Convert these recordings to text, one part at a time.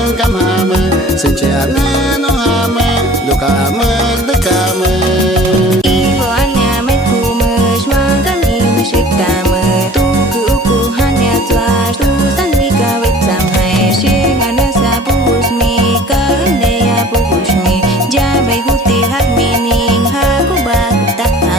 hương cam hà mơ sinh trẻ nè nó hà mơ đồ cả mơ tất cả mơ Ivo anya met ku mơ chua cam ni mơ shik ta mơ tu ku hanya tua tu san mi ka wet sam hai she ngana sa push mi ka ne ya push mi ja bai huti hak mi ning ha ku ba tak mơ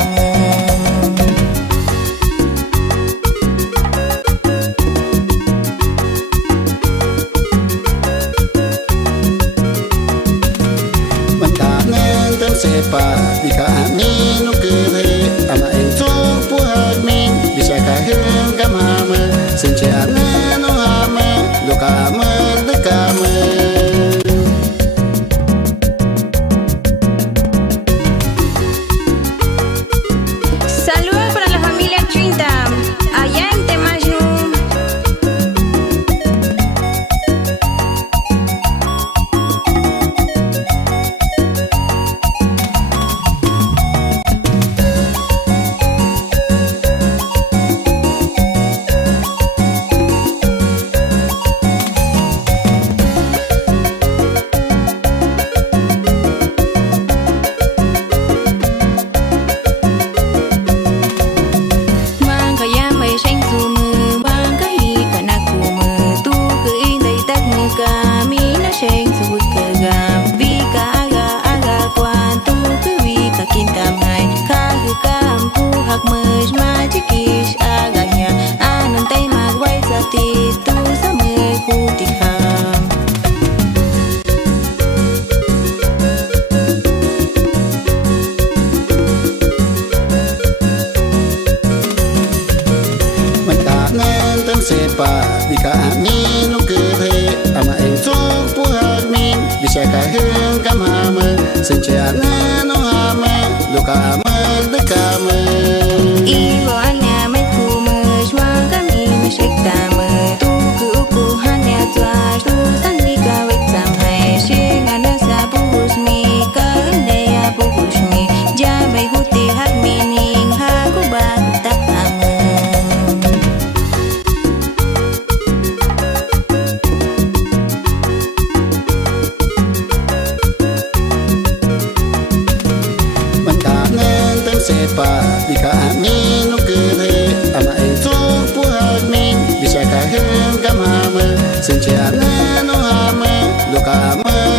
sepa di kami nu kere ama entu puhak min bisa kaheng kamame senjana no hame do kame de kame Saludos para la familia Trinta allá en Temayo. sepa di kami nu kere ama entu puhak min bisa kaheng kamame senjana no hame do kame de kame Ivo anya met ku mơ chua cam ni mơ shik ta mơ tu ku hanya tua tu san mi ka wet sam hai she ngana sa push mi ka ne ya push mi ja bai huti hak mi ning ha ku ba tak mơ sepa di kami nu kere ama entu puhak min bisa kaheng kamame senjana no hame do kame